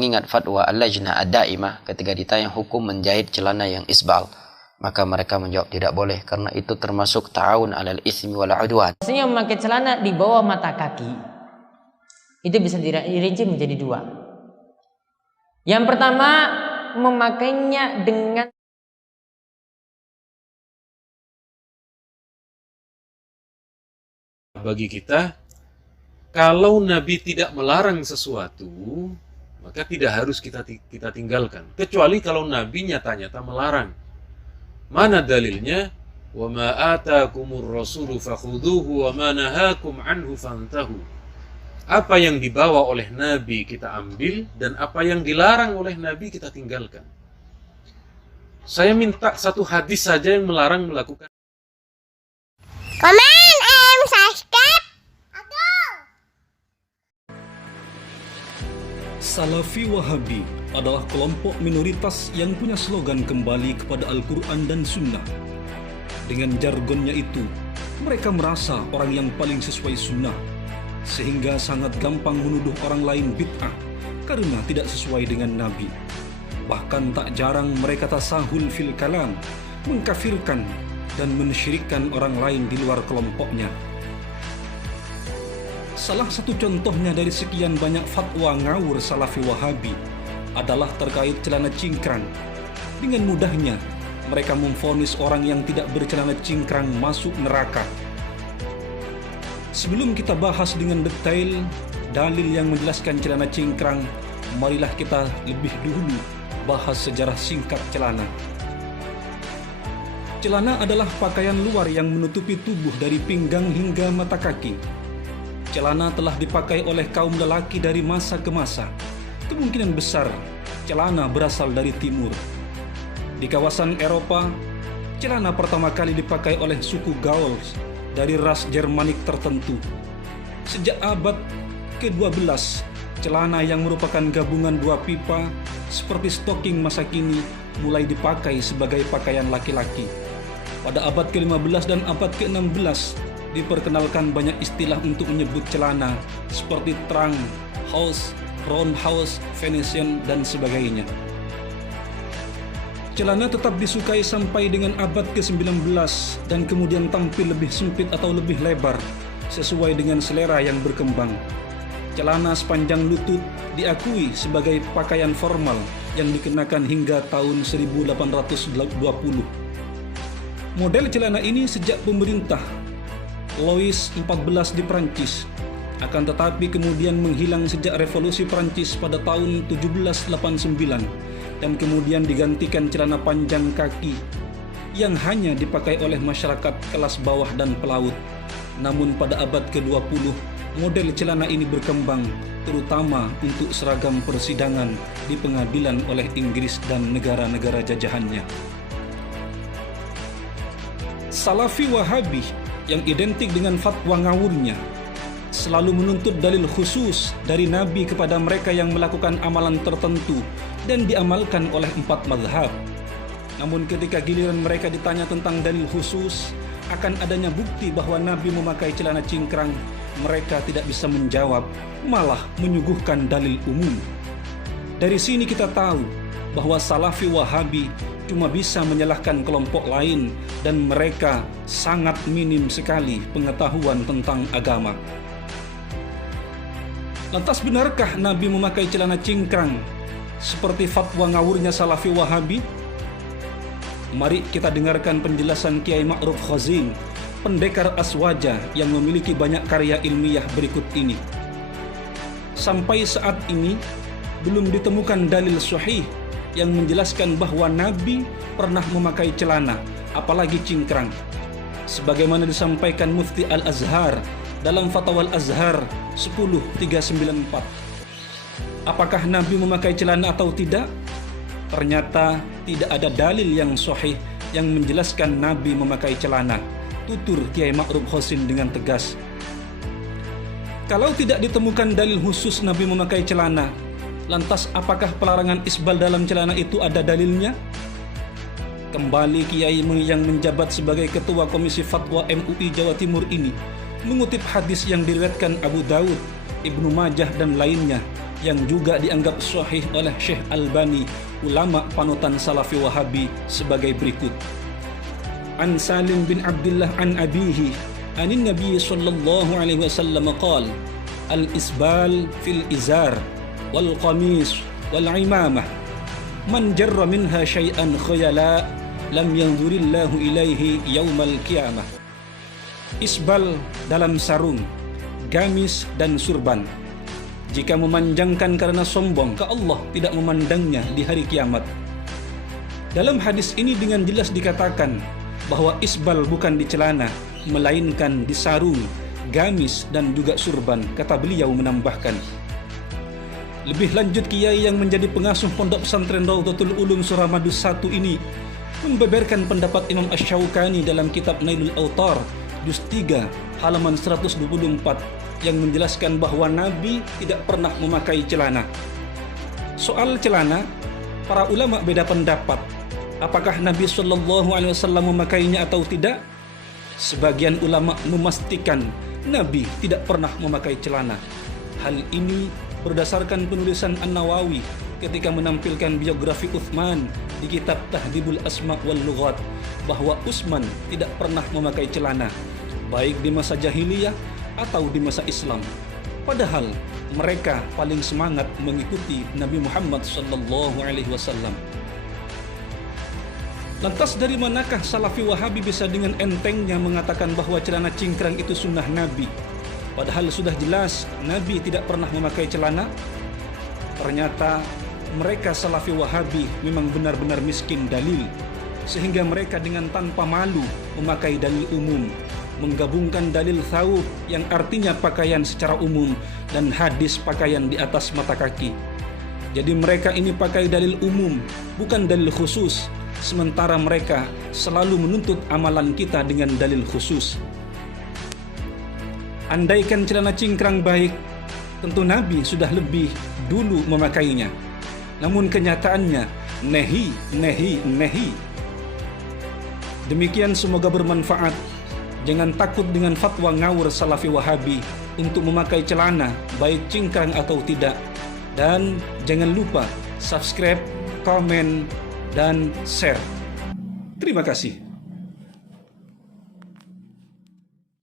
mengingat fatwa Al-Lajnah Ad-Daimah ketika ditanya hukum menjahit celana yang isbal, maka mereka menjawab tidak boleh karena itu termasuk ta'awun 'alal itsmi wal 'udwan. Maksudnya memakai celana di bawah mata kaki itu bisa dirinci menjadi dua. Yang pertama, memakainya dengan bagi kita, kalau Nabi tidak melarang sesuatu, maka tidak harus kita tinggalkan. Kecuali kalau Nabi nyata-nyata melarang. Mana dalilnya? Wa ma atakumur rasulu fakhudhuhu wa ma nahakum anhu fantahu. Apa yang dibawa oleh Nabi kita ambil, dan apa yang dilarang oleh Nabi kita tinggalkan. Saya minta satu hadis saja yang melarang melakukan. Komen and subscribe. Salafi Wahabi adalah kelompok minoritas yang punya slogan kembali kepada Al-Quran dan Sunnah. Dengan jargonnya itu, mereka merasa orang yang paling sesuai sunnah, sehingga sangat gampang menuduh orang lain bid'ah karena tidak sesuai dengan Nabi. Bahkan tak jarang mereka tasahul fil kalam, mengkafirkan dan mensyirikkan orang lain di luar kelompoknya. Salah satu contohnya dari sekian banyak fatwa ngawur Salafi Wahabi adalah terkait celana cingkrang. Dengan mudahnya, mereka memvonis orang yang tidak bercelana cingkrang masuk neraka. Sebelum kita bahas dengan detail dalil yang menjelaskan celana cingkrang, marilah kita lebih dulu bahas sejarah singkat celana. Celana adalah pakaian luar yang menutupi tubuh dari pinggang hingga mata kaki. Celana telah dipakai oleh kaum lelaki dari masa ke masa. Kemungkinan besar celana berasal dari timur. Di kawasan Eropa, celana pertama kali dipakai oleh suku Gauls dari ras Jermanik tertentu. Sejak abad ke-12, celana yang merupakan gabungan dua pipa seperti stocking masa kini mulai dipakai sebagai pakaian laki-laki. Pada abad ke-15 dan abad ke-16, diperkenalkan banyak istilah untuk menyebut celana seperti trunk, house, roundhouse, Venetian, dan sebagainya. Celana tetap disukai sampai dengan abad ke-19 dan kemudian tampil lebih sempit atau lebih lebar sesuai dengan selera yang berkembang. Celana sepanjang lutut diakui sebagai pakaian formal yang dikenakan hingga tahun 1820. Model celana ini sejak pemerintah Louis XIV di Prancis, akan tetapi kemudian menghilang sejak revolusi Prancis pada tahun 1789 dan kemudian digantikan celana panjang kaki yang hanya dipakai oleh masyarakat kelas bawah dan pelaut. Namun pada abad ke-20, model celana ini berkembang terutama untuk seragam persidangan di pengadilan oleh Inggris dan negara-negara jajahannya. Salafi Wahabi yang identik dengan fatwa ngawurnya selalu menuntut dalil khusus dari Nabi kepada mereka yang melakukan amalan tertentu dan diamalkan oleh 4 mazhab. Namun ketika giliran mereka ditanya tentang dalil khusus akan adanya bukti bahwa Nabi memakai celana cingkrang, mereka tidak bisa menjawab, malah menyuguhkan dalil umum. Dari sini kita tahu bahwa Salafi Wahabi cuma bisa menyalahkan kelompok lain dan mereka sangat minim sekali pengetahuan tentang agama. Lantas benarkah Nabi memakai celana cingkrang seperti fatwa ngawurnya Salafi Wahabi? Mari kita dengarkan penjelasan Kiai Ma'ruf Khazin, pendekar Aswaja yang memiliki banyak karya ilmiah berikut ini. Sampai saat ini belum ditemukan dalil sahih yang menjelaskan bahwa Nabi pernah memakai celana, apalagi cingkrang. Sebagaimana disampaikan Mufti Al-Azhar dalam Fatwa Al-Azhar 10/394. Apakah Nabi memakai celana atau tidak? Ternyata tidak ada dalil yang sahih yang menjelaskan Nabi memakai celana, tutur Kiai Ma'ruf Khazin dengan tegas. Kalau tidak ditemukan dalil khusus Nabi memakai celana, lantas apakah pelarangan isbal dalam celana itu ada dalilnya? Kembali Kiai yang menjabat sebagai Ketua Komisi Fatwa MUI Jawa Timur ini mengutip hadis yang diriwayatkan Abu Daud, Ibnu Majah dan lainnya yang juga dianggap sahih oleh Syekh Albani, ulama panutan Salafi Wahabi, sebagai berikut. An Salim bin Abdullah an abihi anin Nabi sallallahu alaihi wasallam qala al-isbal fil izar wal qamis wal imamah man jarra minha syai'an khayala lam yanzurillahu ilaihi yaumal qiyamah. Isbal dalam sarung, gamis dan surban, jika memanjangkan karena sombong, ke Allah tidak memandangnya di hari kiamat. Dalam hadis ini dengan jelas dikatakan bahwa isbal bukan di celana, melainkan di sarung, gamis dan juga surban, kata beliau menambahkan. Lebih lanjut, kiai yang menjadi pengasuh pondok pesantren Rawdatul Ulum Suramadu 1 ini membeberkan pendapat Imam Asy-Syaukani dalam kitab Nailul Autar juz 3 halaman 124 yang menjelaskan bahwa Nabi tidak pernah memakai celana. Soal celana, para ulama beda pendapat. Apakah Nabi Shallallahu Alaihi Wasallam memakainya atau tidak? Sebagian ulama memastikan Nabi tidak pernah memakai celana. Hal ini berdasarkan penulisan An-Nawawi ketika menampilkan biografi Utsman di kitab Tahdhibul Asma wal Lughat, bahwa Utsman tidak pernah memakai celana, baik di masa jahiliyah atau di masa Islam. Padahal mereka paling semangat mengikuti Nabi Muhammad sallallahu alaihi wasallam. Lantas dari manakah Salafi Wahabi bisa dengan entengnya mengatakan bahwa celana cingkrang itu sunnah Nabi, padahal sudah jelas Nabi tidak pernah memakai celana? Ternyata mereka Salafi Wahabi memang benar-benar miskin dalil, sehingga mereka dengan tanpa malu memakai dalil umum, menggabungkan dalil thawb yang artinya pakaian secara umum dan hadis pakaian di atas mata kaki. Jadi mereka ini pakai dalil umum, bukan dalil khusus, sementara mereka selalu menuntut amalan kita dengan dalil khusus. Andaikan celana cingkrang baik, tentu Nabi sudah lebih dulu memakainya. Namun kenyataannya nehi. Demikian, semoga bermanfaat. Jangan takut dengan fatwa ngawur Salafi Wahabi untuk memakai celana, baik cingkrang atau tidak. Dan jangan lupa subscribe, komen, dan share. Terima kasih.